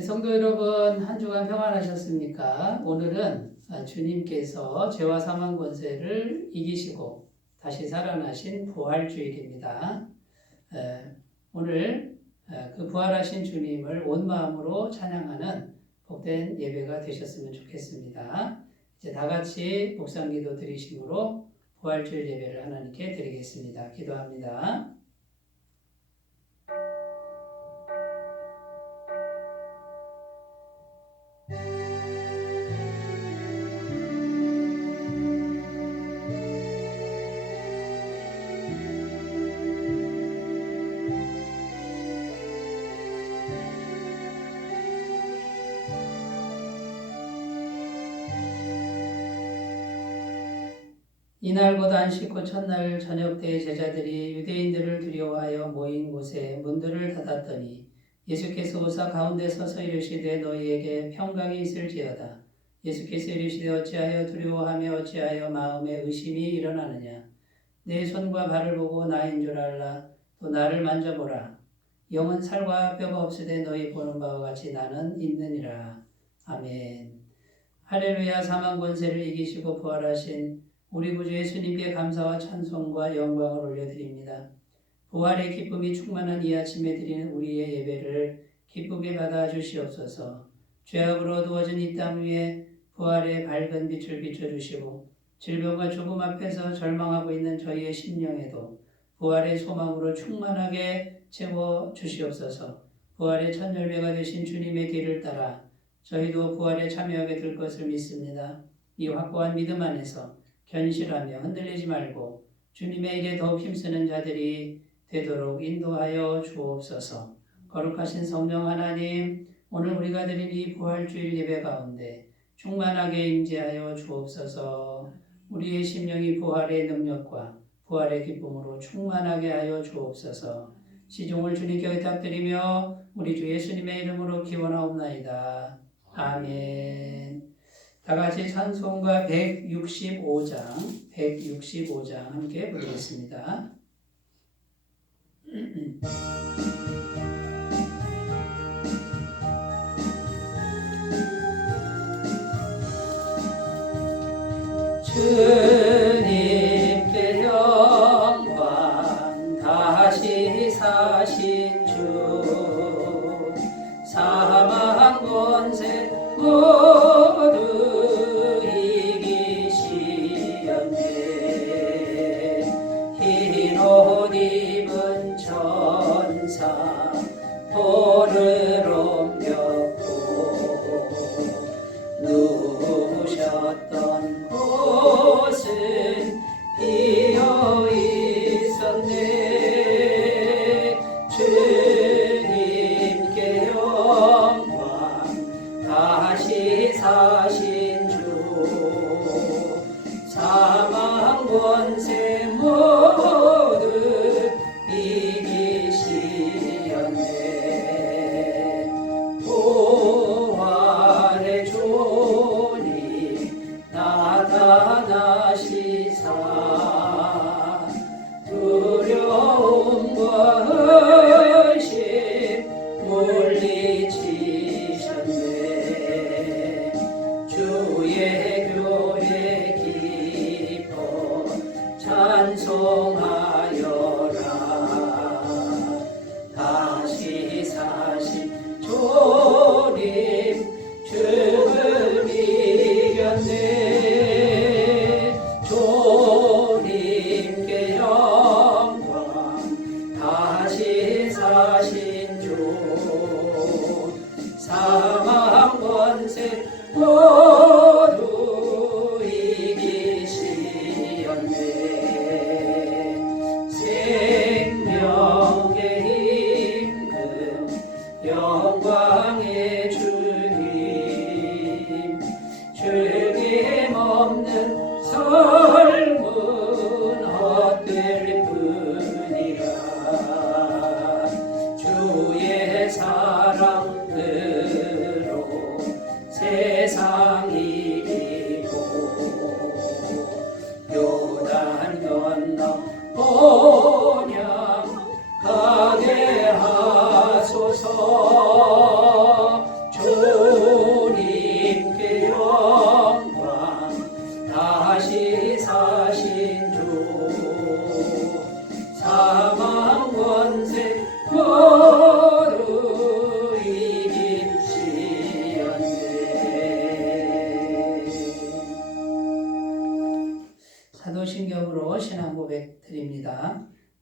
성도 여러분, 한 주간 평안하셨습니까? 오늘은 주님께서 죄와 사망 권세를 이기시고 다시 살아나신 부활주일입니다. 오늘 그 부활하신 주님을 온 마음으로 찬양하는 복된 예배가 되셨으면 좋겠습니다. 이제 다 같이 묵상기도 드리심으로 부활주일 예배를 하나님께 드리겠습니다. 기도합니다. 이날 곧 안식 후 첫날 저녁 때 제자들이 유대인들을 두려워하여 모인 곳에 문들을 닫았더니 예수께서 오사 가운데 서서 이르시되 너희에게 평강이 있을지어다. 예수께서 이르시되 어찌하여 두려워하며 어찌하여 마음에 의심이 일어나느냐. 내 손과 발을 보고 나인 줄 알라. 또 나를 만져보라. 영은 살과 뼈가 없으되 너희 보는 바와 같이 나는 있느니라. 아멘. 할렐루야. 사망 권세를 이기시고 부활하신 우리 구주 예수님께 감사와 찬송과 영광을 올려드립니다. 부활의 기쁨이 충만한 이 아침에 드리는 우리의 예배를 기쁘게 받아 주시옵소서. 죄악으로 어두워진 이 땅 위에 부활의 밝은 빛을 비춰주시고 질병과 죽음 앞에서 절망하고 있는 저희의 심령에도 부활의 소망으로 충만하게 채워주시옵소서. 부활의 첫 열매가 되신 주님의 뒤를 따라 저희도 부활에 참여하게 될 것을 믿습니다. 이 확고한 믿음 안에서 견실하며 흔들리지 말고 주님의 일에 더욱 힘쓰는 자들이 되도록 인도하여 주옵소서. 거룩하신 성령 하나님, 오늘 우리가 드린 이 부활주일 예배 가운데 충만하게 임재하여 주옵소서. 우리의 심령이 부활의 능력과 부활의 기쁨으로 충만하게 하여 주옵소서. 시종을 주님께 의탁드리며 우리 주 예수님의 이름으로 기원하옵나이다. 아멘. 다 같이 찬송가 165장 함께 부르겠습니다. 주님께 영광 다시 사신 주 사망 권세 모두 이기시었네. 흰 옷 입은 천사 돌을 옮겼고 누우셨던 곳은 비어 있었네. 주님께 영광 다시 사신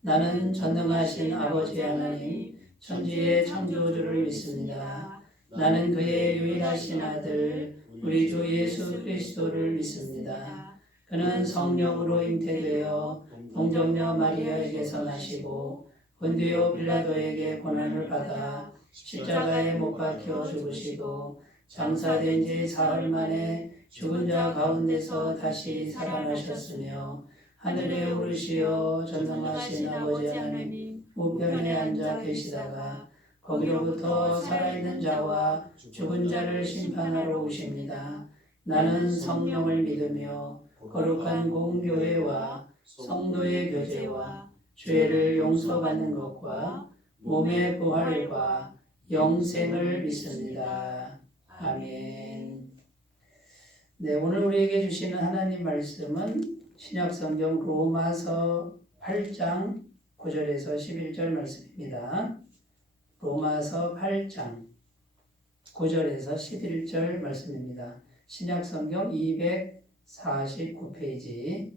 나는 전능하신 아버지 하나님, 천지의 창조주를 믿습니다. 나는 그의 유일하신 아들, 우리 주 예수 그리스도를 믿습니다. 그는 성령으로 잉태되어 동정녀 마리아에게서 나시고 본디오 빌라도에게 고난을 받아 십자가에 못 박혀 죽으시고 장사된 지 사흘 만에 죽은 자 가운데서 다시 살아나셨으며 하늘에 오르시어 전능하신 아버지 하나님 우편에 앉아 계시다가 거기로부터 살아있는 자와 죽은 자를 심판하러 오십니다. 나는 성령을 믿으며 거룩한 공교회와 성도의 교제와 죄를 용서받는 것과 몸의 부활과 영생을 믿습니다. 아멘. 네, 오늘 우리에게 주시는 하나님 말씀은 신약성경 로마서 8장 9절에서 11절 말씀입니다. 로마서 8장 9절에서 11절 말씀입니다. 신약성경 249페이지.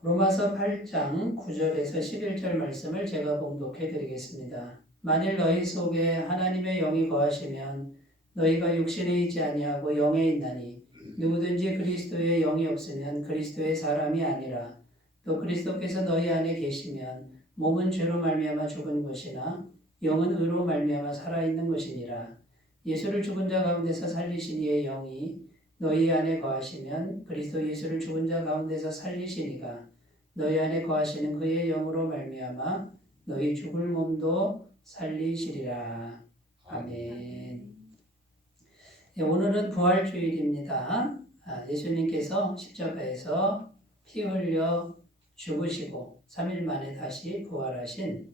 로마서 8장 9절에서 11절 말씀을 제가 봉독해 드리겠습니다. 만일 너희 속에 하나님의 영이 거하시면 너희가 육신에 있지 아니하고 영에 있나니 누구든지 그리스도의 영이 없으면 그리스도의 사람이 아니라 또 그리스도께서 너희 안에 계시면 몸은 죄로 말미암아 죽은 것이나 영은 의로 말미암아 살아있는 것이니라. 예수를 죽은 자 가운데서 살리신 이의 영이 너희 안에 거하시면 그리스도 예수를 죽은 자 가운데서 살리시니가 너희 안에 거하시는 그의 영으로 말미암아 너희 죽을 몸도 살리시리라. 아멘. 네, 오늘은 부활주일입니다. 예수님께서 십자가에서 피 흘려 죽으시고 3일 만에 다시 부활하신,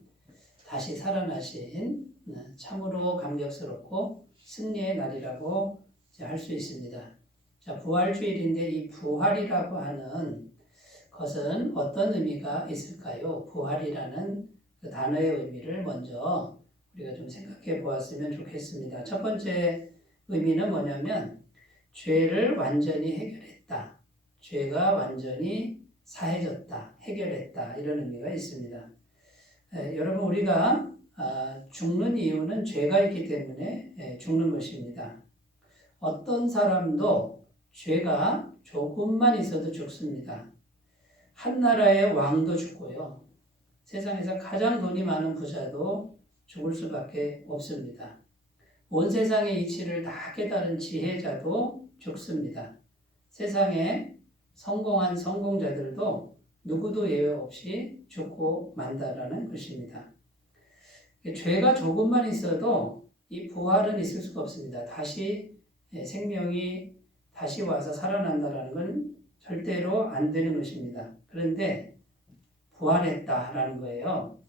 다시 살아나신 참으로 감격스럽고 승리의 날이라고 할 수 있습니다. 자, 부활주일인데 이 부활이라고 하는 것은 어떤 의미가 있을까요? 부활이라는 그 단어의 의미를 먼저 우리가 좀 생각해 보았으면 좋겠습니다. 첫 번째 의미는 뭐냐면 죄를 완전히 해결했다. 죄가 완전히 사해졌다. 해결했다. 이런 의미가 있습니다. 여러분 우리가 죽는 이유는 죄가 있기 때문에 죽는 것입니다. 어떤 사람도 죄가 조금만 있어도 죽습니다. 한 나라의 왕도 죽고요. 세상에서 가장 돈이 많은 부자도 죽을 수밖에 없습니다. 온 세상의 이치를 다 깨달은 지혜자도 죽습니다. 세상에 성공한 성공자들도 누구도 예외 없이 죽고 만다라는 것입니다. 죄가 조금만 있어도 이 부활은 있을 수가 없습니다. 다시 생명이 다시 와서 살아난다라는 건 절대로 안 되는 것입니다. 그런데 부활했다라는 거예요.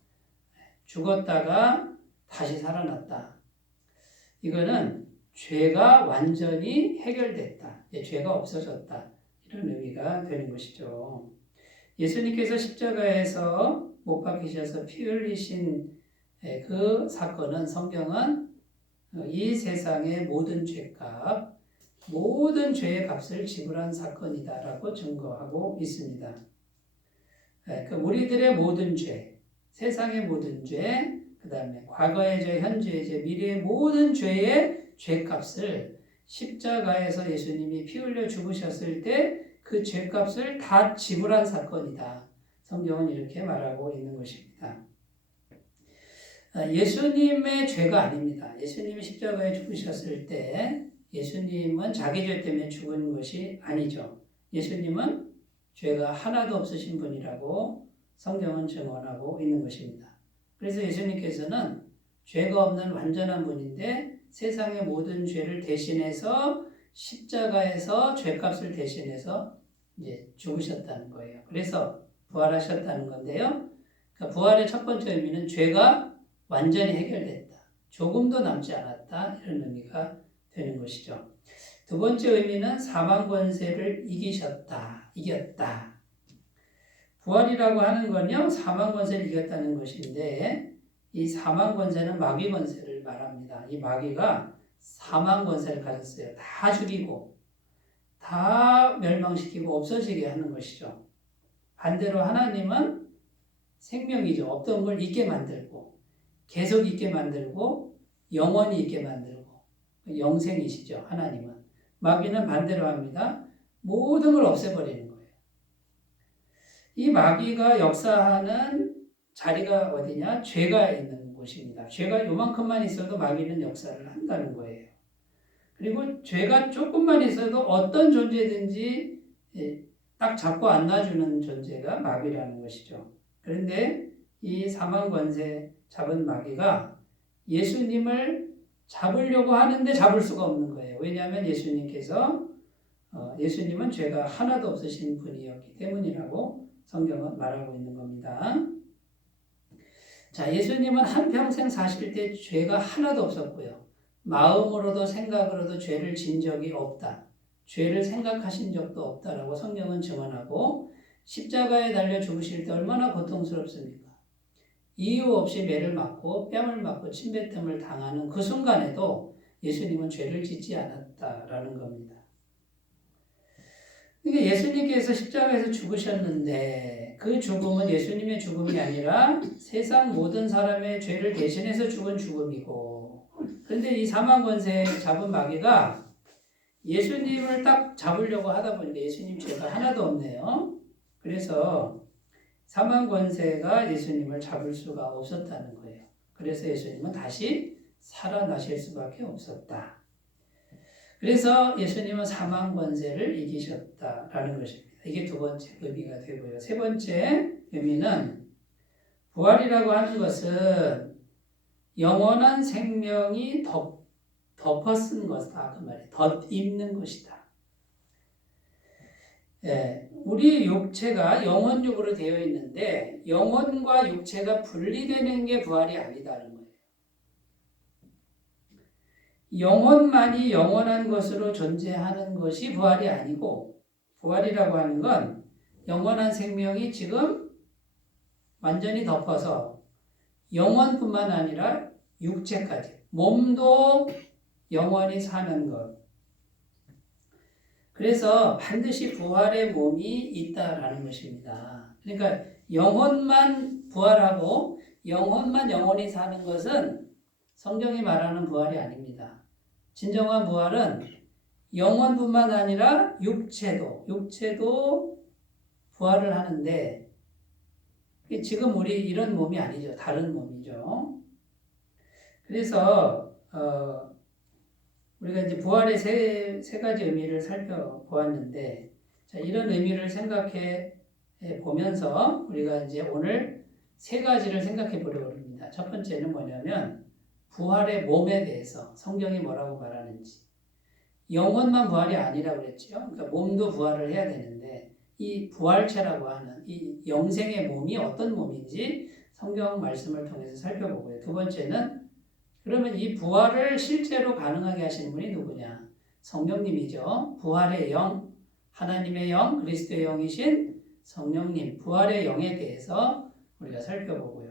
죽었다가 다시 살아났다. 이거는 죄가 완전히 해결됐다. 죄가 없어졌다. 이런 의미가 되는 것이죠. 예수님께서 십자가에서 못 박히셔서 피 흘리신 그 사건은 성경은 이 세상의 모든 죄값, 모든 죄의 값을 지불한 사건이다라고 증거하고 있습니다. 우리들의 모든 죄, 세상의 모든 죄, 그 다음에 과거의 죄, 현재의 죄, 미래의 모든 죄의 죄값을 십자가에서 예수님이 피 흘려 죽으셨을 때 그 죄값을 다 지불한 사건이다. 성경은 이렇게 말하고 있는 것입니다. 예수님의 죄가 아닙니다. 예수님이 십자가에 죽으셨을 때 예수님은 자기 죄 때문에 죽은 것이 아니죠. 예수님은 죄가 하나도 없으신 분이라고 성경은 증언하고 있는 것입니다. 그래서 예수님께서는 죄가 없는 완전한 분인데 세상의 모든 죄를 대신해서 십자가에서 죄값을 대신해서 이제 죽으셨다는 거예요. 그래서 부활하셨다는 건데요. 그러니까 부활의 첫 번째 의미는 죄가 완전히 해결됐다. 조금도 남지 않았다. 이런 의미가 되는 것이죠. 두 번째 의미는 사망 권세를 이기셨다. 이겼다. 부활이라고 하는 건요, 사망 권세를 이겼다는 것인데, 이 사망 권세는 마귀 권세를 말합니다. 이 마귀가 사망 권세를 가졌어요. 다 죽이고, 다 멸망시키고 없어지게 하는 것이죠. 반대로 하나님은 생명이죠. 없던 걸 있게 만들고 계속 있게 만들고 영원히 있게 만들고 영생이시죠. 하나님은. 마귀는 반대로 합니다. 모든 걸 없애버리는 거예요. 이 마귀가 역사하는 자리가 어디냐? 죄가 있는 곳입니다. 죄가 요만큼만 있어도 마귀는 역사를 한다는 거예요. 그리고 죄가 조금만 있어도 어떤 존재든지 딱 잡고 안 놔주는 존재가 마귀라는 것이죠. 그런데 이 사망 권세 잡은 마귀가 예수님을 잡으려고 하는데 잡을 수가 없는 거예요. 왜냐하면 예수님은 죄가 하나도 없으신 분이었기 때문이라고 성경은 말하고 있는 겁니다. 자, 예수님은 한평생 사실 때 죄가 하나도 없었고요. 마음으로도 생각으로도 죄를 진 적이 없다. 죄를 생각하신 적도 없다라고 성경은 증언하고 십자가에 달려 죽으실 때 얼마나 고통스럽습니까? 이유 없이 매를 맞고 뺨을 맞고 침뱉음을 당하는 그 순간에도 예수님은 죄를 짓지 않았다라는 겁니다. 그러니까 예수님께서 십자가에서 죽으셨는데 그 죽음은 예수님의 죽음이 아니라 세상 모든 사람의 죄를 대신해서 죽은 죽음이고, 그런데 이 사망 권세 잡은 마귀가 예수님을 딱 잡으려고 하다 보니까 예수님 죄가 하나도 없네요. 그래서 사망 권세가 예수님을 잡을 수가 없었다는 거예요. 그래서 예수님은 다시 살아나실 수밖에 없었다. 그래서 예수님은 사망 권세를 이기셨다라는 것입니다. 이게 두 번째 의미가 되고요. 세 번째 의미는 부활이라고 하는 것은 영원한 생명이 덮어쓴 것이다. 그 말이에요. 덧입는 것이다. 예, 우리 육체가 영혼육으로 되어 있는데 영혼과 육체가 분리되는 게 부활이 아니다는 거예요. 영혼만이 영원한 것으로 존재하는 것이 부활이 아니고, 부활이라고 하는 건 영원한 생명이 지금 완전히 덮어서 영혼뿐만 아니라 육체까지, 몸도 영원히 사는 것. 그래서 반드시 부활의 몸이 있다라는 것입니다. 그러니까 영혼만 부활하고 영혼만 영원히 사는 것은 성경이 말하는 부활이 아닙니다. 진정한 부활은 영혼뿐만 아니라 육체도 부활을 하는데, 지금 우리 이런 몸이 아니죠. 다른 몸이죠. 그래서 우리가 이제 부활의 세 가지 의미를 살펴보았는데, 자, 이런 의미를 생각해 보면서 우리가 이제 오늘 세 가지를 생각해 보려고 합니다. 첫 번째는 뭐냐면 부활의 몸에 대해서 성경이 뭐라고 말하는지. 영혼만 부활이 아니라고 그랬죠. 그러니까 몸도 부활을 해야 되는데 이 부활체라고 하는 이 영생의 몸이 어떤 몸인지 성경 말씀을 통해서 살펴보고요. 두 번째는 그러면 이 부활을 실제로 가능하게 하시는 분이 누구냐? 성령님이죠. 부활의 영, 하나님의 영, 그리스도의 영이신 성령님, 부활의 영에 대해서 우리가 살펴보고요.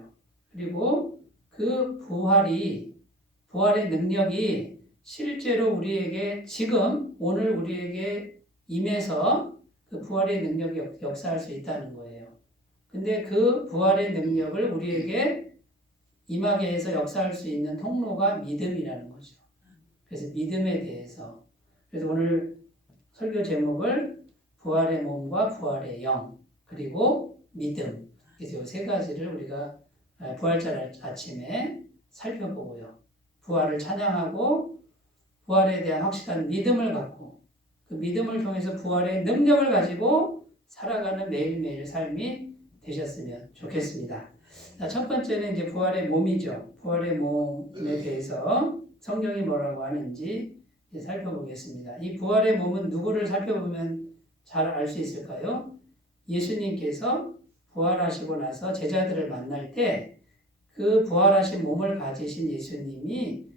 그리고 그 부활의 능력이 실제로 우리에게 지금 오늘 우리에게 임해서 그 부활의 능력이 역사할 수 있다는 거예요. 근데 그 부활의 능력을 우리에게 임하게 해서 역사할 수 있는 통로가 믿음이라는 거죠. 그래서 믿음에 대해서, 그래서 오늘 설교 제목을 부활의 몸과 부활의 영, 그리고 믿음, 그래서 이 세 가지를 우리가 부활절 아침에 살펴보고요. 부활을 찬양하고 부활에 대한 확실한 믿음을 갖고 그 믿음을 통해서 부활의 능력을 가지고 살아가는 매일매일 삶이 되셨으면 좋겠습니다. 자, 첫 번째는 이제 부활의 몸이죠. 부활의 몸에 대해서 성경이 뭐라고 하는지 살펴보겠습니다. 이 부활의 몸은 누구를 살펴보면 잘 알 수 있을까요? 예수님께서 부활하시고 나서 제자들을 만날 때 그 부활하신 몸을 가지신 예수님이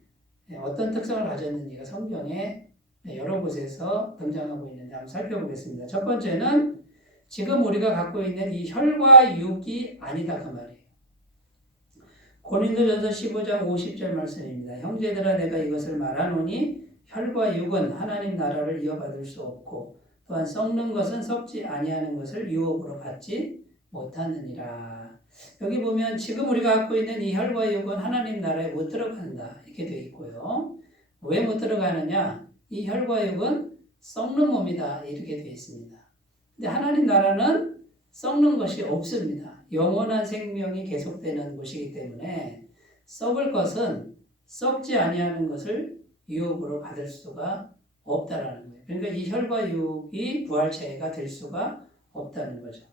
어떤 특성을 가졌는지가 성경에 여러 곳에서 등장하고 있는데 한번 살펴보겠습니다. 첫 번째는 지금 우리가 갖고 있는 이 혈과 육이 아니다 그 말이에요. 고린도전서 15장 50절 말씀입니다. 형제들아 내가 이것을 말하노니 혈과 육은 하나님 나라를 이어받을 수 없고 또한 썩는 것은 썩지 아니하는 것을 유업으로 받지 못하느니라. 여기 보면 지금 우리가 갖고 있는 이 혈과 육은 하나님 나라에 못 들어간다 이렇게 되어 있고요. 왜 못 들어가느냐? 이 혈과 육은 썩는 몸이다 이렇게 되어 있습니다. 근데 하나님 나라는 썩는 것이 없습니다. 영원한 생명이 계속되는 곳이기 때문에 썩을 것은 썩지 아니하는 것을 유업으로 받을 수가 없다라는 거예요. 그러니까 이 혈과 육이 부활체가 될 수가 없다는 거죠.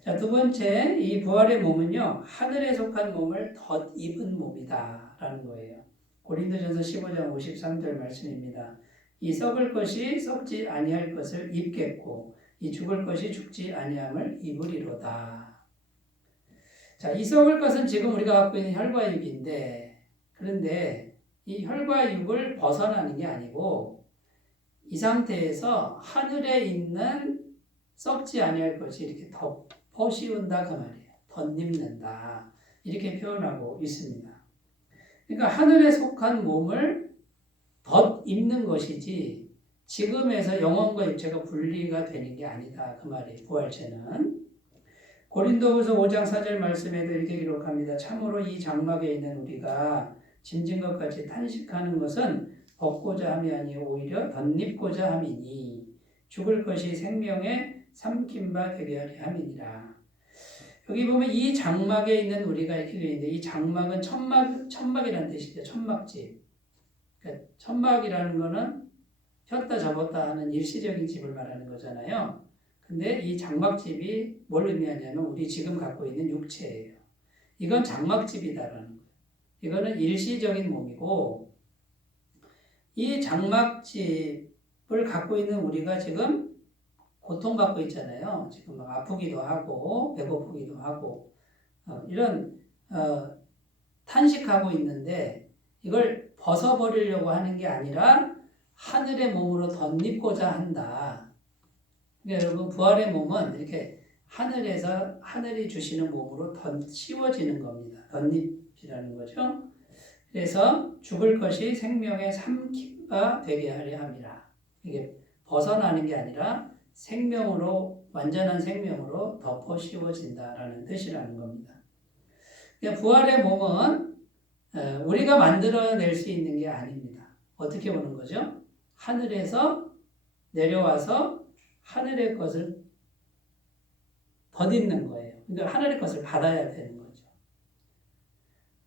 자, 두 번째, 이 부활의 몸은요, 하늘에 속한 몸을 덧입은 몸이다라는 거예요. 고린도전서 15장 53절 말씀입니다. 이 썩을 것이 썩지 아니할 것을 입겠고 이 죽을 것이 죽지 아니함을 입으리로다. 자, 이 썩을 것은 지금 우리가 갖고 있는 혈과 육인데, 그런데 이 혈과 육을 벗어나는 게 아니고 이 상태에서 하늘에 있는 썩지 아니할 것이 이렇게 덮어 씌운다 그 말이에요. 덧입는다 이렇게 표현하고 있습니다. 그러니까 하늘에 속한 몸을 덧입는 것이지 지금에서 영혼과 육체가 분리가 되는 게 아니다 그 말이에요. 부활체는. 고린도후서 5장 4절 말씀에도 이렇게 기록합니다. 참으로 이 장막에 있는 우리가 짐진 것 같이 탄식하는 것은 벗고자 함이 아니요 오히려 덧입고자 함이니 죽을 것이 생명에 삼킨 바 되게 하려 함이니라. 여기 보면 이 장막에 있는 우리가 이렇게 되어 있는데 이 장막은 천막이라는 뜻이죠. 천막집. 그러니까 천막이라는 거는 폈다 접었다 하는 일시적인 집을 말하는 거잖아요. 근데 이 장막집이 뭘 의미하냐면 우리 지금 갖고 있는 육체예요. 이건 장막집이다라는 거예요. 이거는 일시적인 몸이고 이 장막집을 갖고 있는 우리가 지금 고통받고 있잖아요. 지금 막 아프기도 하고 배고프기도 하고 이런 탄식하고 있는데 이걸 벗어버리려고 하는 게 아니라 하늘의 몸으로 덧입고자 한다. 그러니까 여러분 부활의 몸은 이렇게 하늘에서 하늘이 주시는 몸으로 씌워지는 겁니다. 덧입이라는 거죠. 그래서 죽을 것이 생명의 삼키가 되게 하려 함이라. 이게 벗어나는 게 아니라 생명으로 완전한 생명으로 덮어 씌워진다라는 뜻이라는 겁니다. 그러니까 부활의 몸은 우리가 만들어낼 수 있는 게 아닙니다. 어떻게 오는 거죠? 하늘에서 내려와서 하늘의 것을 덧입는 거예요. 그러니까 하늘의 것을 받아야 되는 거죠.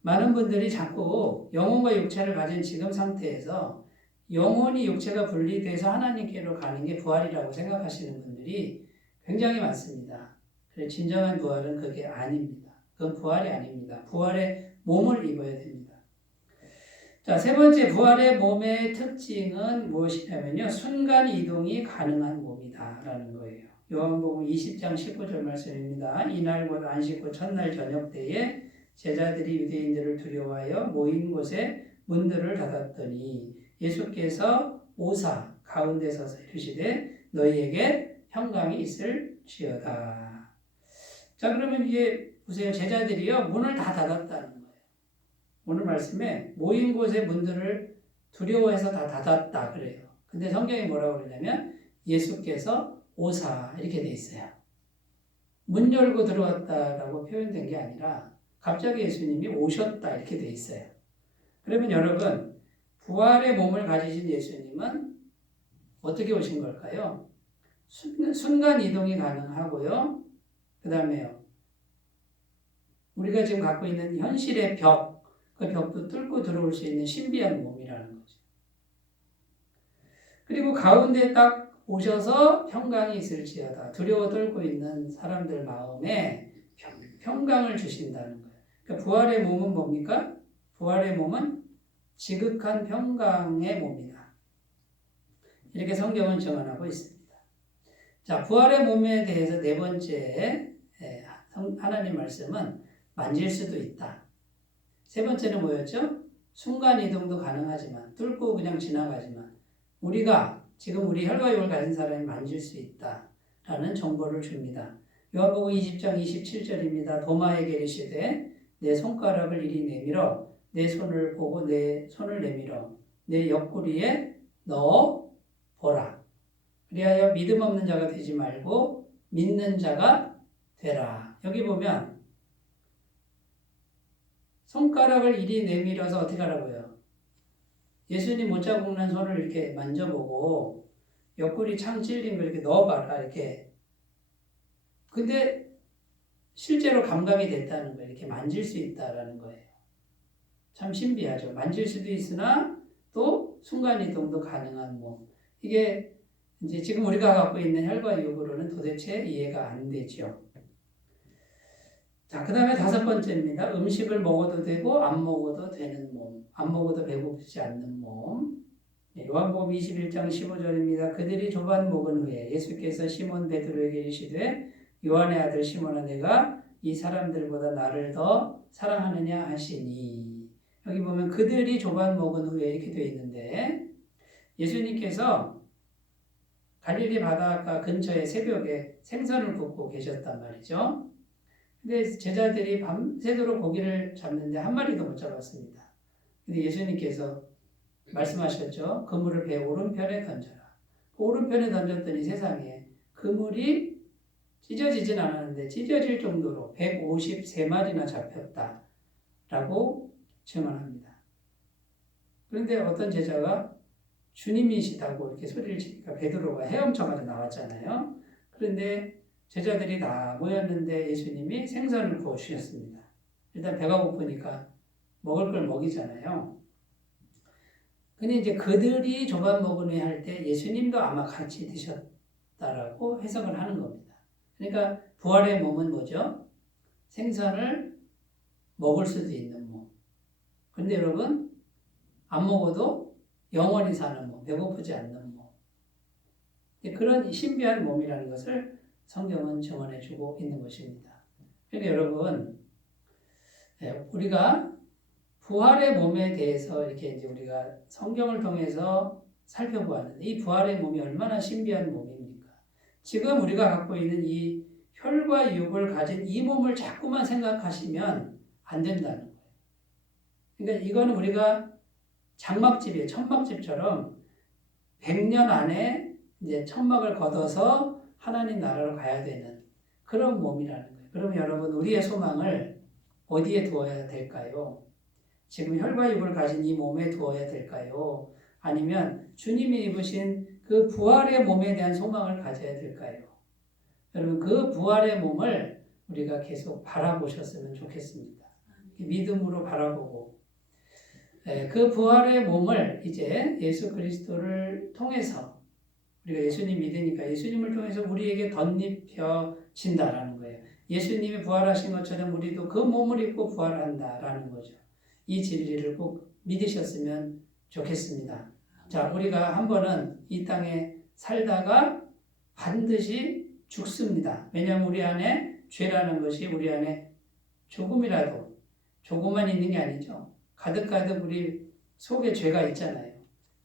많은 분들이 자꾸 영혼과 육체를 가진 지금 상태에서 영혼이 육체가 분리돼서 하나님께로 가는 게 부활이라고 생각하시는 분들이 굉장히 많습니다. 그래서 진정한 부활은 그게 아닙니다. 그건 부활이 아닙니다. 부활의 몸을 입어야 됩니다. 자, 세 번째 부활의 몸의 특징은 무엇이냐면요. 순간 이동이 가능한 몸이다라는 거예요. 요한복음 20장 19절 말씀입니다. 이날 곧 안식 후 첫날 저녁 때에 제자들이 유대인들을 두려워하여 모인 곳에 문들을 닫았더니 예수께서 오사 가운데 서서 이르시되 너희에게 평강이 있을지어다. 자, 그러면 이제 보세요. 제자들이요 문을 다 닫았다는 거예요. 오늘 말씀에 모인 곳의 문들을 두려워해서 다 닫았다 그래요. 근데 성경이 뭐라고 그러냐면 예수께서 오사 이렇게 돼 있어요. 문 열고 들어왔다라고 표현된 게 아니라 갑자기 예수님이 오셨다 이렇게 돼 있어요. 그러면 여러분 부활의 몸을 가지신 예수님은 어떻게 오신 걸까요? 순간 이동이 가능하고요. 그 다음에요. 우리가 지금 갖고 있는 현실의 벽, 그 벽도 뚫고 들어올 수 있는 신비한 몸이라는 거죠. 그리고 가운데 딱 오셔서 평강이 있을지어다. 두려워 떨고 있는 사람들 마음에 평강을 주신다는 거예요. 그러니까 부활의 몸은 뭡니까? 부활의 몸은 지극한 평강의 몸이다. 이렇게 성경은 증언하고 있습니다. 자, 부활의 몸에 대해서 네 번째 하나님 말씀은 만질 수도 있다. 세 번째는 뭐였죠? 순간 이동도 가능하지만 뚫고 그냥 지나가지만 우리가 지금 우리 혈과 육을 가진 사람이 만질 수 있다라는 정보를 줍니다. 요한복음 20장 27절입니다. 도마에게 이르시되 내 손가락을 이리 내밀어 내 손을 보고 내 손을 내밀어 내 옆구리에 넣어 보라. 그리하여 믿음 없는 자가 되지 말고 믿는 자가 되라. 여기 보면 손가락을 이리 내밀어서 어떻게 하라고요? 예수님 못 자국 난 손을 이렇게 만져보고 옆구리 창 찔린 걸 이렇게 넣어봐라 이렇게. 근데 실제로 감각이 됐다는 거예요. 이렇게 만질 수 있다라는 거예요. 참 신비하죠. 만질 수도 있으나 또 순간이동도 가능한 몸. 이게 이제 지금 우리가 갖고 있는 혈과 육으로는 도대체 이해가 안 되죠. 자, 그 다음에 5번째입니다. 음식을 먹어도 되고 안 먹어도 되는 몸. 안 먹어도 배고프지 않는 몸. 요한복음 21장 15절입니다. 그들이 조반 먹은 후에 예수께서 시몬 베드로에게 이르시되 요한의 아들 시몬아 내가 이 사람들보다 나를 더 사랑하느냐 하시니. 여기 보면 그들이 조반 먹은 후에 이렇게 되어 있는데 예수님께서 갈릴리 바닷가 근처에 새벽에 생선을 굽고 계셨단 말이죠. 근데 제자들이 밤새도록 고기를 잡는데 한 마리도 못 잡았습니다. 근데 예수님께서 말씀하셨죠. 그물을 배 오른편에 던져라. 오른편에 던졌더니 세상에 그물이 찢어지진 않았는데 찢어질 정도로 153마리나 잡혔다라고 증언합니다. 그런데 어떤 제자가 주님이시다고 이렇게 소리를 치니까 베드로가 헤엄쳐가지고 나왔잖아요. 그런데 제자들이 다 모였는데 예수님이 생선을 구워 주셨습니다. 일단 배가 고프니까 먹을 걸 먹이잖아요. 근데 이제 그들이 조반 먹으니 할 때 예수님도 아마 같이 드셨다라고 해석을 하는 겁니다. 그러니까 부활의 몸은 뭐죠? 생선을 먹을 수도 있는 몸. 그런데 여러분 안 먹어도 영원히 사는 몸, 배고프지 않는 몸. 그런 신비한 몸이라는 것을 성경은 증언해주고 있는 것입니다. 그러니까 여러분, 우리가 부활의 몸에 대해서 이렇게 이제 우리가 성경을 통해서 살펴보았는데 이 부활의 몸이 얼마나 신비한 몸입니까? 지금 우리가 갖고 있는 이 혈과 육을 가진 이 몸을 자꾸만 생각하시면 안 된다는 거예요. 그러니까 이거는 우리가 장막집이에요. 천막집처럼 100년 안에 이제 천막을 걷어서 하나님 나라로 가야 되는 그런 몸이라는 거예요. 그러면 여러분 우리의 소망을 어디에 두어야 될까요? 지금 혈과 육을 가진 이 몸에 두어야 될까요? 아니면 주님이 입으신 그 부활의 몸에 대한 소망을 가져야 될까요? 여러분 그 부활의 몸을 우리가 계속 바라보셨으면 좋겠습니다. 믿음으로 바라보고 그 부활의 몸을 이제 예수 그리스도를 통해서 우리가 예수님 믿으니까 예수님을 통해서 우리에게 덧입혀진다라는 거예요. 예수님이 부활하신 것처럼 우리도 그 몸을 입고 부활한다라는 거죠. 이 진리를 꼭 믿으셨으면 좋겠습니다. 자, 우리가 한 번은 이 땅에 살다가 반드시 죽습니다. 왜냐하면 우리 안에 죄라는 것이 우리 안에 조금이라도 조금만 있는 게 아니죠. 가득가득 우리 속에 죄가 있잖아요.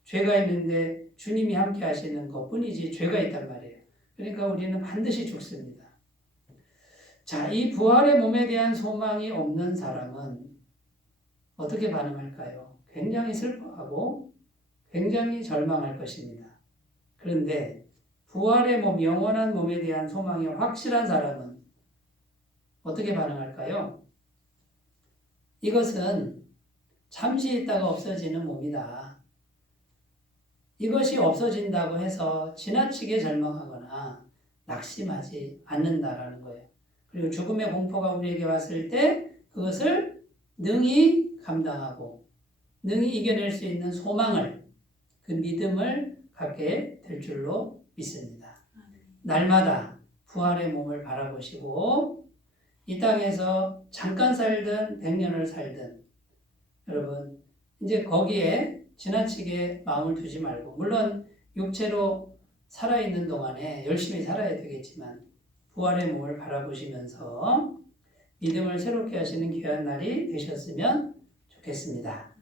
죄가 있는데 주님이 함께 하시는 것뿐이지 죄가 있단 말이에요. 그러니까 우리는 반드시 죽습니다. 자, 이 부활의 몸에 대한 소망이 없는 사람은 어떻게 반응할까요? 굉장히 슬퍼하고 굉장히 절망할 것입니다. 그런데 부활의 몸, 영원한 몸에 대한 소망이 확실한 사람은 어떻게 반응할까요? 이것은 잠시 있다가 없어지는 몸이다. 이것이 없어진다고 해서 지나치게 절망하거나 낙심하지 않는다라는 거예요. 그리고 죽음의 공포가 우리에게 왔을 때 그것을 능히 감당하고 능히 이겨낼 수 있는 소망을, 그 믿음을 갖게 될 줄로 믿습니다. 날마다 부활의 몸을 바라보시고 이 땅에서 잠깐 살든 100년을 살든 여러분 이제 거기에 지나치게 마음을 두지 말고 물론 육체로 살아있는 동안에 열심히 살아야 되겠지만 부활의 몸을 바라보시면서 믿음을 새롭게 하시는 귀한 날이 되셨으면 좋겠습니다.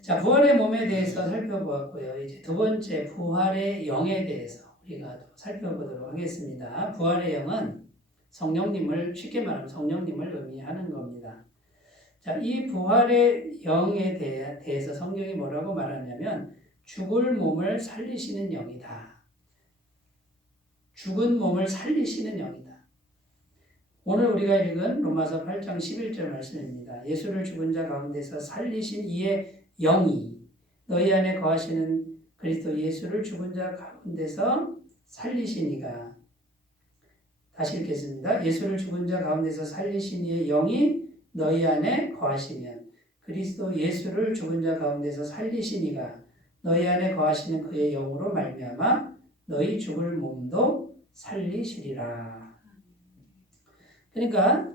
자, 부활의 몸에 대해서 살펴보았고요. 이제 두 번째 부활의 영에 대해서 우리가 또 살펴보도록 하겠습니다. 부활의 영은 성령님을 쉽게 말하면 성령님을 의미하는 겁니다. 자, 이 부활의 영에 대해서 성경이 뭐라고 말하냐면 죽을 몸을 살리시는 영이다. 죽은 몸을 살리시는 영이다. 오늘 우리가 읽은 로마서 8장 11절 말씀입니다. 예수를 죽은 자 가운데서 살리신 이의 영이 너희 안에 거하시는 그리스도 예수를 죽은 자 가운데서 살리신 이가, 다시 읽겠습니다. 예수를 죽은 자 가운데서 살리신 이의 영이 너희 안에 거하시면 그리스도 예수를 죽은 자 가운데서 살리신 이가 너희 안에 거하시는 그의 영으로 말미암아 너희 죽을 몸도 살리시리라. 그러니까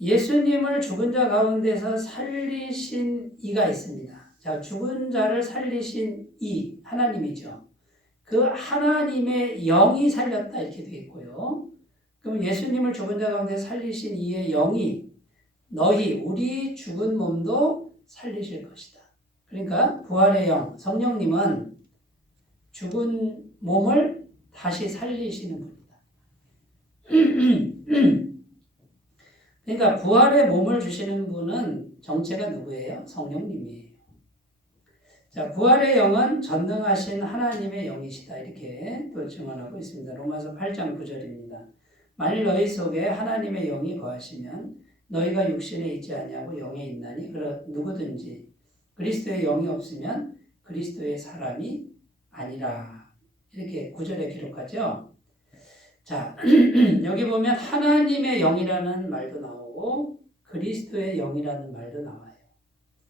예수님을 죽은 자 가운데서 살리신 이가 있습니다. 자, 죽은 자를 살리신 이 하나님이죠. 그 하나님의 영이 살렸다 이렇게 되어 있고요. 그럼 예수님을 죽은 자 가운데 살리신 이의 영이 너희 우리 죽은 몸도 살리실 것이다. 그러니까 부활의 영 성령님은 죽은 몸을 다시 살리시는 분이다. 그러니까 부활의 몸을 주시는 분은 정체가 누구예요? 성령님이에요. 자, 부활의 영은 전능하신 하나님의 영이시다 이렇게 또 증언하고 있습니다. 로마서 8장 9절입니다. 만일 너희 속에 하나님의 영이 거하시면 너희가 육신에 있지 아니하고 영에 있나니 누구든지 그리스도의 영이 없으면 그리스도의 사람이 아니라 이렇게 9절에 기록하죠. 자, 여기 보면 하나님의 영이라는 말도 나오고 그리스도의 영이라는 말도 나와요.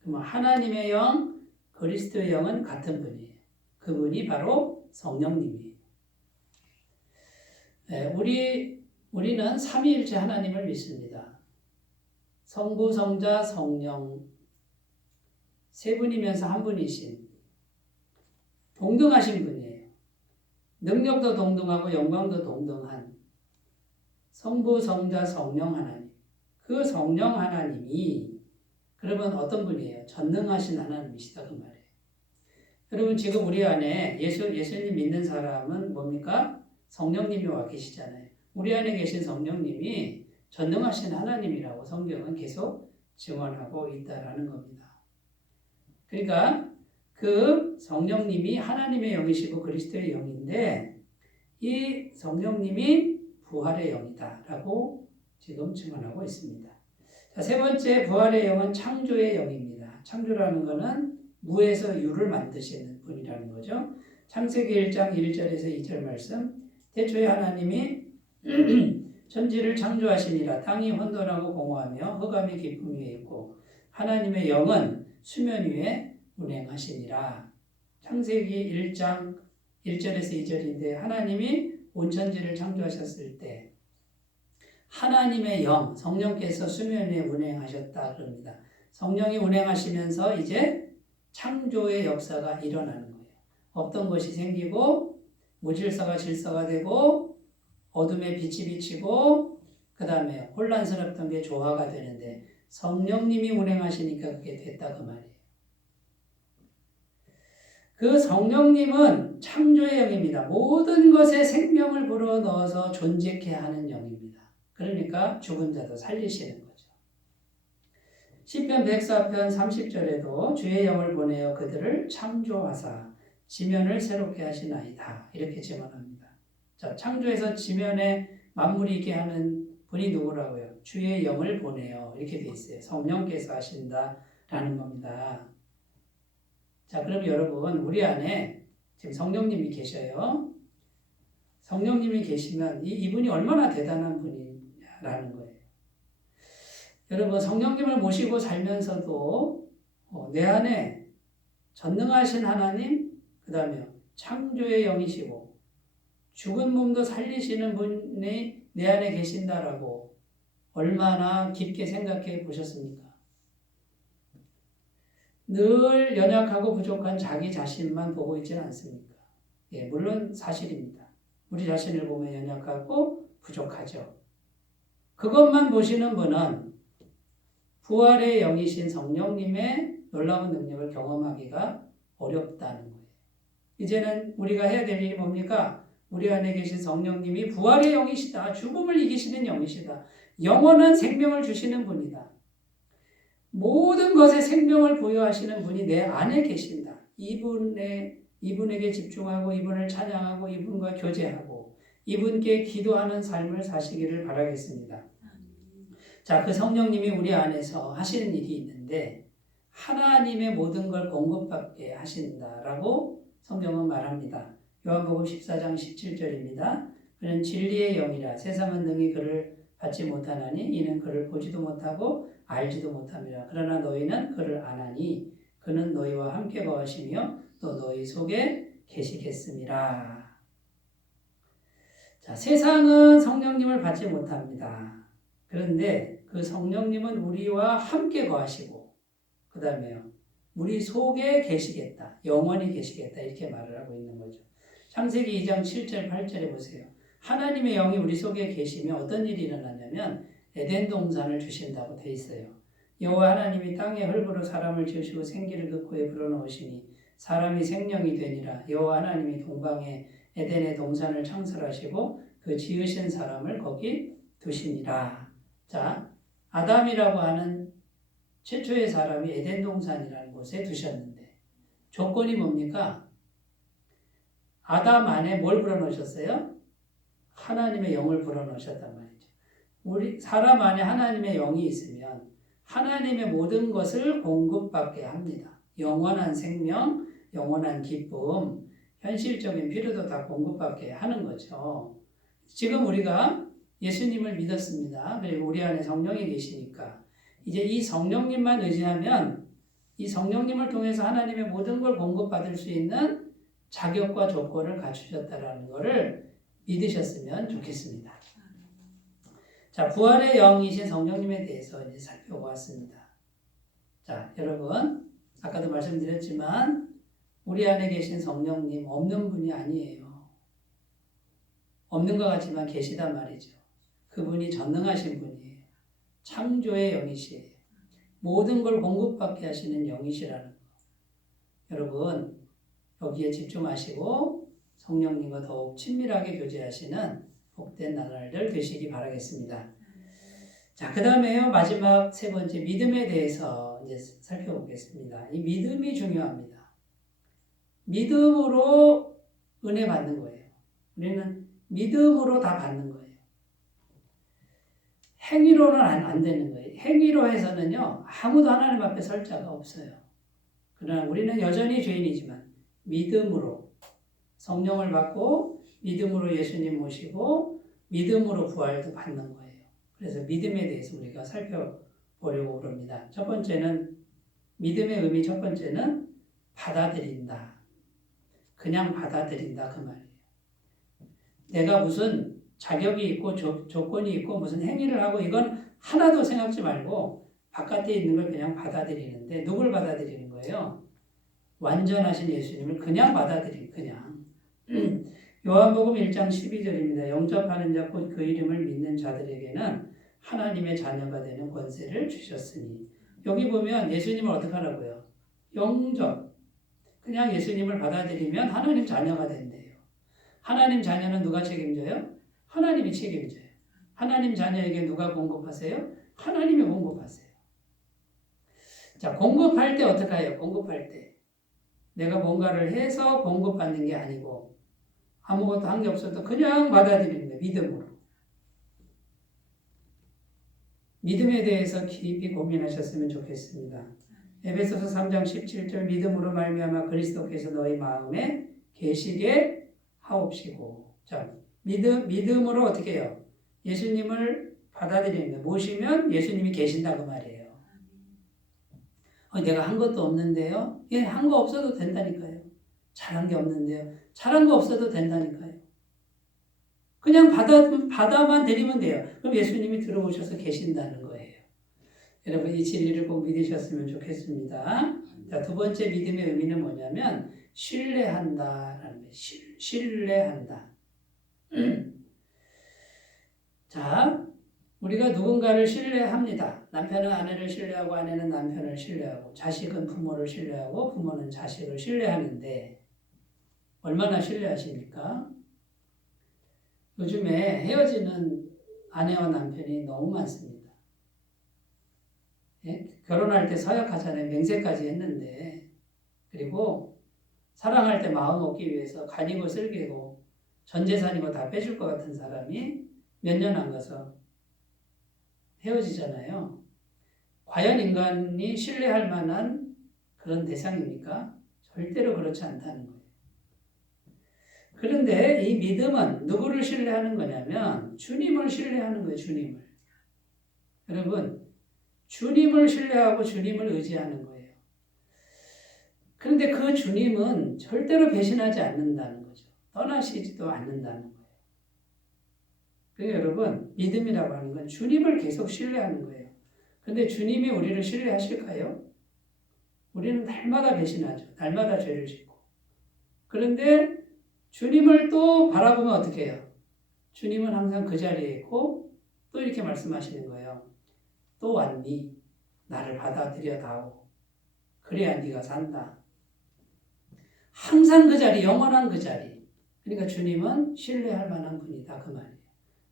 그럼 하나님의 영, 그리스도의 영은 같은 분이에요. 그분이 바로 성령님이에요. 네, 우리는 삼위일체 하나님을 믿습니다. 성부, 성자, 성령 세 분이면서 한 분이신 동등하신 분이에요. 능력도 동등하고 영광도 동등한 성부, 성자, 성령 하나님. 그 성령 하나님이 그러면 어떤 분이에요? 전능하신 하나님이시다 그 말이에요. 여러분 지금 우리 안에 예수님 믿는 사람은 뭡니까? 성령님이 와 계시잖아요. 우리 안에 계신 성령님이 전능하신 하나님이라고 성경은 계속 증언하고 있다라는 겁니다. 그러니까 그 성령님이 하나님의 영이시고 그리스도의 영인데 이 성령님이 부활의 영이다라고 지금 증언하고 있습니다. 자, 세 번째 부활의 영은 창조의 영입니다. 창조라는 것은 무에서 유를 만드시는 분이라는 거죠. 창세기 1장 1절에서 2절 말씀. 태초에 하나님이 천지를 창조하시니라. 땅이 혼돈하고 공허하며 흑암이 깊음 위에 있고 하나님의 영은 수면 위에 운행하시니라. 창세기 1장 1절에서 2절인데 하나님이 온천지를 창조하셨을 때 하나님의 영, 성령께서 수면 위에 운행하셨다 그럽니다. 성령이 운행하시면서 이제 창조의 역사가 일어나는 거예요. 없던 것이 생기고 무질서가 질서가 되고 어둠에 빛이 비치고 그 다음에 혼란스럽던 게 조화가 되는데 성령님이 운행하시니까 그게 됐다 그 말이에요. 그 성령님은 창조의 영입니다. 모든 것에 생명을 불어넣어서 존재케 하는 영입니다. 그러니까 죽은 자도 살리시는 거죠. 시편 104편 30절에도 주의 영을 보내어 그들을 창조하사 지면을 새롭게 하시나이다. 이렇게 증언합니다. 자, 창조에서 지면에 만물이 있게 하는 분이 누구라고요? 주의 영을 보내어 이렇게 돼 있어요. 성령께서 하신다라는 겁니다. 자, 그럼 여러분 우리 안에 지금 성령님이 계셔요. 성령님이 계시면 이분이 얼마나 대단한 분이라는 거예요. 여러분 성령님을 모시고 살면서도 내 안에 전능하신 하나님, 그 다음에 창조의 영이시고 죽은 몸도 살리시는 분이 내 안에 계신다라고 얼마나 깊게 생각해 보셨습니까? 늘 연약하고 부족한 자기 자신만 보고 있지는 않습니까? 예, 물론 사실입니다. 우리 자신을 보면 연약하고 부족하죠. 그것만 보시는 분은 부활의 영이신 성령님의 놀라운 능력을 경험하기가 어렵다는 거예요. 이제는 우리가 해야 될 일이 뭡니까? 우리 안에 계신 성령님이 부활의 영이시다. 죽음을 이기시는 영이시다. 영원한 생명을 주시는 분이다. 모든 것에 생명을 부여하시는 분이 내 안에 계신다. 이분에게 집중하고 이분을 찬양하고 이분과 교제하고 이분께 기도하는 삶을 사시기를 바라겠습니다. 자, 그 성령님이 우리 안에서 하시는 일이 있는데 하나님의 모든 걸 공급받게 하신다라고 성경은 말합니다. 요한복음 14장 17절입니다. 그는 진리의 영이라 세상은 능히 그를 받지 못하나니 이는 그를 보지도 못하고 알지도 못함이라. 그러나 너희는 그를 아나니 그는 너희와 함께 거하시며 또 너희 속에 계시겠음이라. 자, 세상은 성령님을 받지 못합니다. 그런데 그 성령님은 우리와 함께 거하시고 그 다음에요. 우리 속에 계시겠다. 영원히 계시겠다. 이렇게 말을 하고 있는 거죠. 창세기 2장 7절 8절에 보세요. 하나님의 영이 우리 속에 계시면 어떤 일이 일어나냐면 에덴 동산을 주신다고 돼 있어요. 여호와 하나님이 땅의 흙으로 사람을 지으시고 생기를 그 코에 불어넣으시니 사람이 생명이 되니라. 여호와 하나님이 동방에 에덴의 동산을 창설하시고 그 지으신 사람을 거기 두시니라. 자, 아담이라고 하는 최초의 사람이 에덴 동산이라는 곳에 두셨는데 조건이 뭡니까? 아담 안에 뭘 불어넣으셨어요? 하나님의 영을 불어넣으셨단 말이죠. 우리 사람 안에 하나님의 영이 있으면 하나님의 모든 것을 공급받게 합니다. 영원한 생명, 영원한 기쁨, 현실적인 필요도 다 공급받게 하는 거죠. 지금 우리가 예수님을 믿었습니다. 그리고 우리 안에 성령이 계시니까 이제 이 성령님만 의지하면 이 성령님을 통해서 하나님의 모든 걸 공급받을 수 있는 자격과 조건을 갖추셨다는 것을 믿으셨으면 좋겠습니다. 자, 부활의 영이신 성령님에 대해서 이제 살펴보았습니다. 자, 여러분, 아까도 말씀드렸지만 우리 안에 계신 성령님 없는 분이 아니에요. 없는 것 같지만 계시단 말이죠. 그분이 전능하신 분이에요. 창조의 영이시에요. 모든 걸 공급받게 하시는 영이시라는 거. 여러분, 여기에 집중하시고 성령님과 더욱 친밀하게 교제하시는 복된 나날들 되시기 바라겠습니다. 자, 그 다음에요. 마지막 세 번째 믿음에 대해서 이제 살펴보겠습니다. 이 믿음이 중요합니다. 믿음으로 은혜 받는 거예요. 우리는 믿음으로 다 받는 거예요. 행위로는 안 되는 거예요. 행위로 해서는요, 아무도 하나님 앞에 설 자가 없어요. 그러나 우리는 여전히 죄인이지만 믿음으로 성령을 받고 믿음으로 예수님 모시고 믿음으로 부활도 받는 거예요. 그래서 믿음에 대해서 우리가 살펴보려고 그럽니다. 첫 번째는 믿음의 의미 첫 번째는 받아들인다. 그냥 받아들인다 그 말이에요. 내가 무슨 자격이 있고 조건이 있고 무슨 행위를 하고 이건 하나도 생각지 말고 바깥에 있는 걸 그냥 받아들이는데 누굴 받아들이는 거예요? 완전하신 예수님을 그냥 받아들인 그냥. 요한복음 1장 12절입니다. 영접하는 자 곧 그 이름을 믿는 자들에게는 하나님의 자녀가 되는 권세를 주셨으니. 여기 보면 예수님을 어떻게 하라고요? 영접. 그냥 예수님을 받아들이면 하나님 자녀가 된대요. 하나님 자녀는 누가 책임져요? 하나님이 책임져요. 하나님 자녀에게 누가 공급하세요? 하나님이 공급하세요. 자, 공급할 때 어떻게 해요? 공급할 때. 내가 뭔가를 해서 공급받는 게 아니고 아무것도 한 게 없어도 그냥 받아들이는 거예요. 믿음으로. 믿음에 대해서 깊이 고민하셨으면 좋겠습니다. 에베소서 3장 17절 믿음으로 말미암아 그리스도께서 너희 마음에 계시게 하옵시고. 자, 믿음으로 어떻게 해요? 예수님을 받아들이는 거예요. 모시면 예수님이 계신다 그 말이에요. 내가 한 것도 없는데요. 예, 한 거 없어도 된다니까요. 잘한 게 없는데요. 잘한 거 없어도 된다니까요. 그냥 받아만 드리면 돼요. 그럼 예수님이 들어오셔서 계신다는 거예요. 여러분 이 진리를 꼭 믿으셨으면 좋겠습니다. 자, 두 번째 믿음의 의미는 뭐냐면 신뢰한다라는 거예요. 신뢰한다. 자, 우리가 누군가를 신뢰합니다. 남편은 아내를 신뢰하고 아내는 남편을 신뢰하고 자식은 부모를 신뢰하고 부모는 자식을 신뢰하는데 얼마나 신뢰하십니까? 요즘에 헤어지는 아내와 남편이 너무 많습니다. 예? 결혼할 때 서약하잖아요. 맹세까지 했는데 그리고 사랑할 때 마음 얻기 위해서 간이고 쓸개고 전 재산이고 다 빼줄 것 같은 사람이 몇 년 안 가서 헤어지잖아요. 과연 인간이 신뢰할 만한 그런 대상입니까? 절대로 그렇지 않다는 거예요. 그런데 이 믿음은 누구를 신뢰하는 거냐면 주님을 신뢰하는 거예요. 주님을. 여러분, 주님을 신뢰하고 주님을 의지하는 거예요. 그런데 그 주님은 절대로 배신하지 않는다는 거죠. 떠나시지도 않는다는 거예요. 그러니까 여러분, 믿음이라고 하는 건 주님을 계속 신뢰하는 거예요. 그런데 주님이 우리를 신뢰하실까요? 우리는 날마다 배신하죠. 날마다 죄를 짓고. 그런데 주님을 또 바라보면 어떻게 해요? 주님은 항상 그 자리에 있고 또 이렇게 말씀하시는 거예요. 또 왔니? 나를 받아들여다오. 그래야 네가 산다. 항상 그 자리, 영원한 그 자리. 그러니까 주님은 신뢰할 만한 분이다 그 말이에요.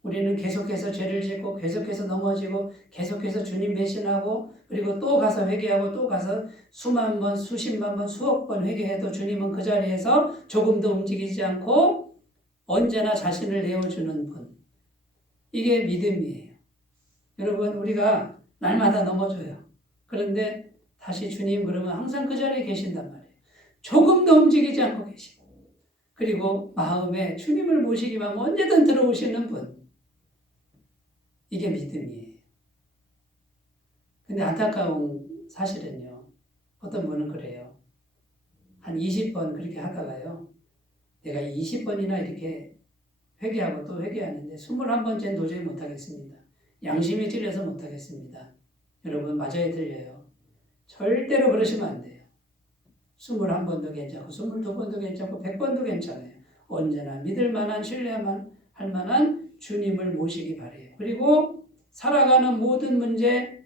우리는 계속해서 죄를 짓고 계속해서 넘어지고 계속해서 주님 배신하고 그리고 또 가서 회개하고 또 가서 수만 번, 수십만 번, 수억 번 회개해도 주님은 그 자리에서 조금도 움직이지 않고 언제나 자신을 내어주는 분. 이게 믿음이에요. 여러분, 우리가 날마다 넘어져요. 그런데 다시 주님 그러면 항상 그 자리에 계신단 말이에요. 조금도 움직이지 않고 계시고 그리고 마음에 주님을 모시기만 하면 언제든 들어오시는 분. 이게 믿음이에요. 근데 안타까운 사실은요. 어떤 분은 그래요. 한 20번 그렇게 하다가요. 내가 20번이나 이렇게 회개하고 또 회개하는데 21번째는 도저히 못하겠습니다. 양심이 찔려서 못하겠습니다. 여러분 맞아야 틀려요. 절대로 그러시면 안 돼요. 21번도 괜찮고 22번도 괜찮고 100번도 괜찮아요. 언제나 믿을 만한 신뢰할 만한 주님을 모시기 바라요. 그리고 살아가는 모든 문제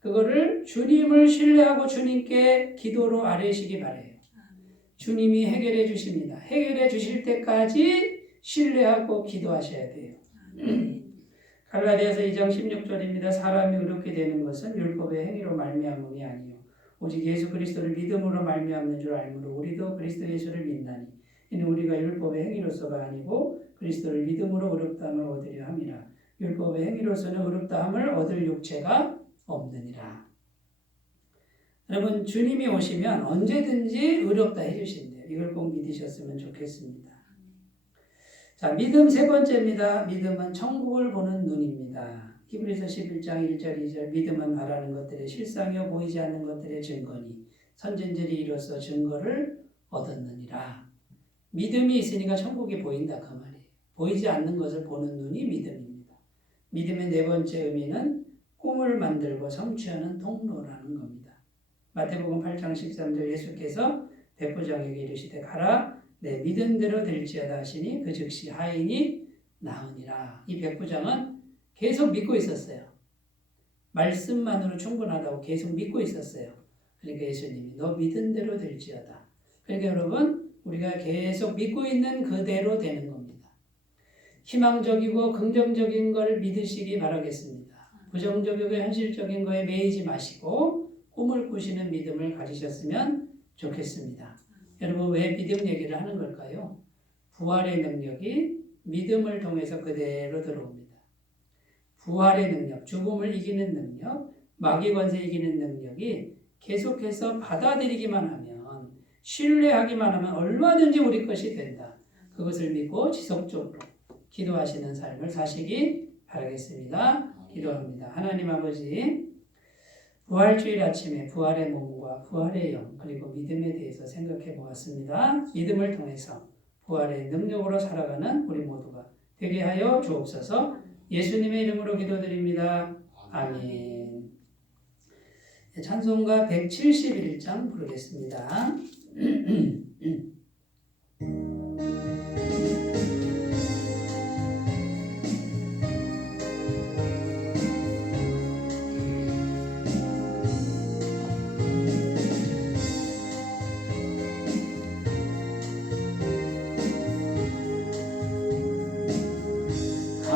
그거를 주님을 신뢰하고 주님께 기도로 아뢰시기 바라요. 주님이 해결해 주십니다. 해결해 주실 때까지 신뢰하고 기도하셔야 돼요. 갈라디아서 2장 16절입니다. 사람이 의롭게 되는 것은 율법의 행위로 말미암음이 아니요 오직 예수 그리스도를 믿음으로 말미암는 줄 알므로 우리도 그리스도 예수를 믿나니 이는 우리가 율법의 행위로서가 아니고 그리스도를 믿음으로 의롭다함을 얻으려 함이라. 율법의 행위로서는 의롭다함을 얻을 육체가 없느니라. 여러분 주님이 오시면 언제든지 의롭다 해주신대요. 이걸 꼭 믿으셨으면 좋겠습니다. 자, 믿음 세 번째입니다. 믿음은 천국을 보는 눈입니다. 히브리서 11장 1절 2절 믿음은 바라는 것들의 실상이요 보이지 않는 것들의 증거니 선진들이 이로써 증거를 얻었느니라. 믿음이 있으니까 천국이 보인다 그 말이에요. 보이지 않는 것을 보는 눈이 믿음입니다. 믿음의 네 번째 의미는 꿈을 만들고 성취하는 통로라는 겁니다. 마태복음 8장 13절 예수께서 백부장에게 이르시되 가라 내 믿은 대로 될지어다 하시니 그 즉시 하인이 나으니라. 이 백부장은 계속 믿고 있었어요. 말씀만으로 충분하다고 계속 믿고 있었어요. 그러니까 예수님이 너 믿은 대로 될지어다. 그러니까 여러분 우리가 계속 믿고 있는 그대로 되는 겁니다. 희망적이고 긍정적인 걸 믿으시기 바라겠습니다. 부정적이고 현실적인 거에 매이지 마시고 꿈을 꾸시는 믿음을 가지셨으면 좋겠습니다. 여러분 왜 믿음 얘기를 하는 걸까요? 부활의 능력이 믿음을 통해서 그대로 들어옵니다. 부활의 능력, 죽음을 이기는 능력, 마귀 권세 이기는 능력이 계속해서 받아들이기만 하면 신뢰하기만 하면 얼마든지 우리 것이 된다. 그것을 믿고 지속적으로 기도하시는 삶을 사시기 바라겠습니다. 기도합니다. 하나님 아버지 부활주일 아침에 부활의 몸과 부활의 영 그리고 믿음에 대해서 생각해 보았습니다. 믿음을 통해서 부활의 능력으로 살아가는 우리 모두가 되게 하여 주옵소서. 예수님의 이름으로 기도드립니다. 아멘. 찬송가 171장 부르겠습니다.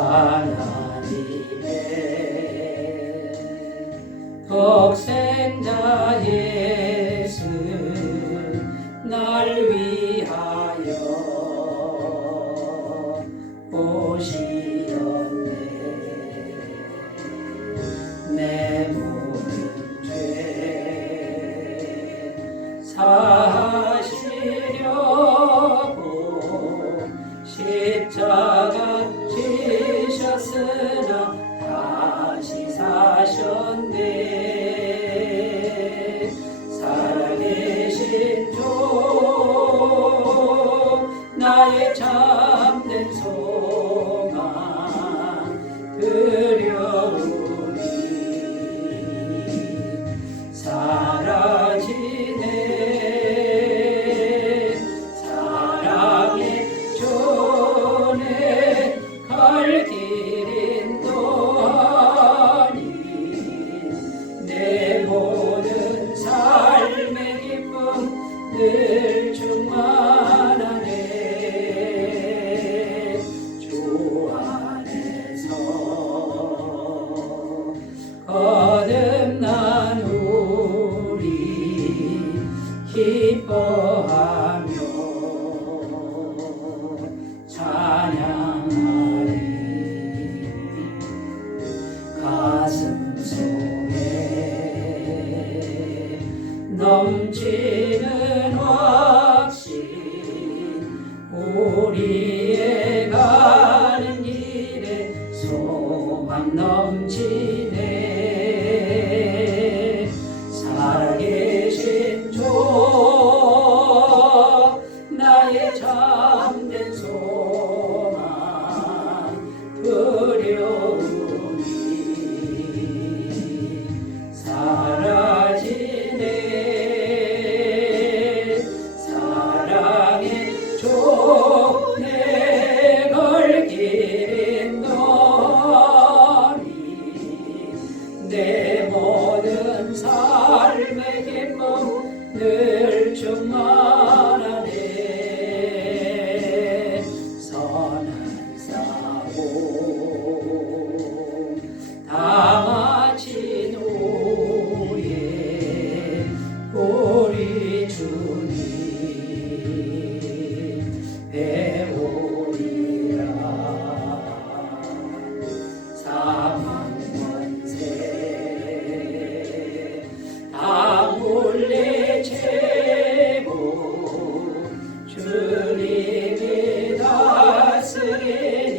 하나님의 독생자 예수 날 위하여 오시었네 지려고 십자가 지셨으나 다시 사셨네. 살아계신 주 나의 참된 소망 두려움이 사라지네. 사랑의 주내 갈 길인 또하니 내 모든 삶의 기쁨 늘 충만하네. 주 안에서 거듭난 우리 기뻐하며 찬양하리. 가슴 속에 넘치는 확신 우리의 가는 길에 소망 넘치네. 살아계신 주 나의 참된 소망 두려움이 사라지네. 사랑의 주 내 걸 길인 너니 내 모든 삶의 기쁨 늘 충만하네. 선한 싸움 다 마친 후에 우리 주님 배우리라. 사망 권세 다 물리치고 주님이 다스리니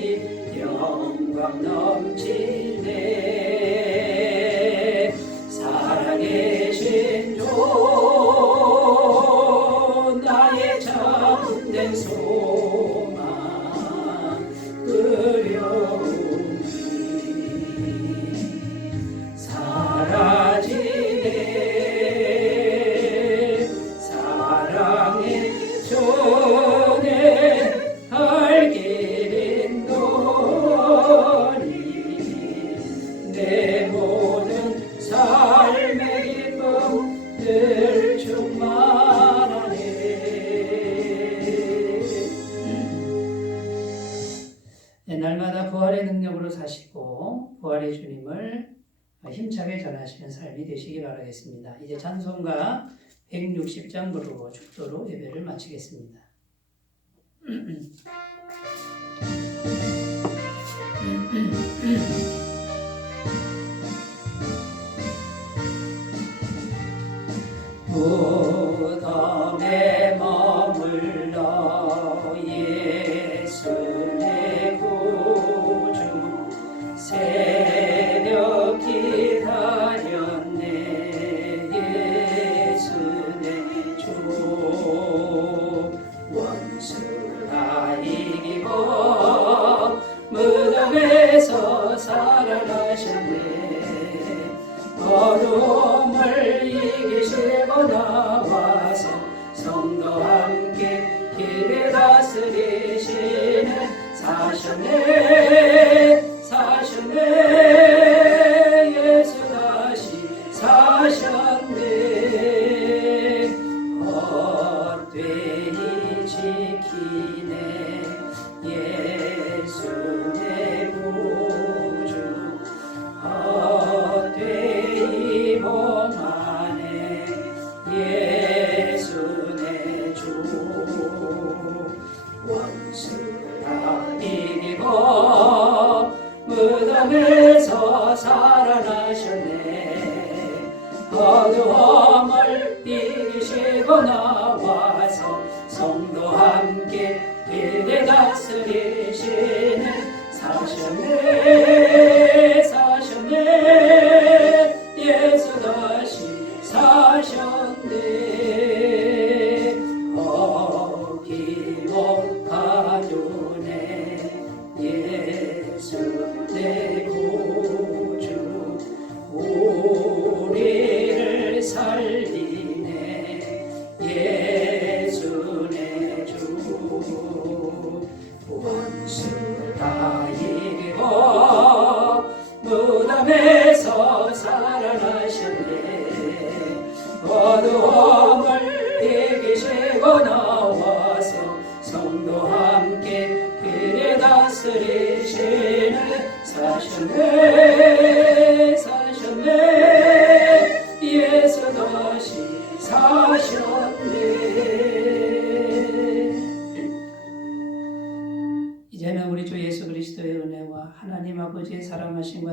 영광 넘치네. 살아계신 주 나의 참된 소망 두려움이 사라지네. 사랑의 주내 갈 길인 너니 내 모든 삶의 기쁨 늘 충만하네. 날마다 부활의 능력으로 사시고 부활의 주님을 힘차게 전하시는 삶이 되시기 바라겠습니다. 이제 찬송가 160장 부르고 축도로 예배를 마치겠습니다. 무덤에 머물러 예수 내 구주 새벽 기다렸네. 예수 내 주 원수 다 이기고 무덤에서 살아나셨네. 어둠을 이기시고 나와서 성도와 함께 길을 다스리시는 사셨네. 사셨네. 예수 다시 사셨네. 헛되이 지키네. 예수 내 구주 헛되이 봉하네. 예수 내 주 원수 다 이기고 무덤에서 살아나셨네. 어두움을 이기시고 나와서 어두움을 이기시고 나와서 성도 함께 길에 다스리시네. 사셨네 사셨네 예수 다시 사셨네. 이제는 우리 주 예수 그리스도의 은혜와 하나님 아버지의 사랑하심과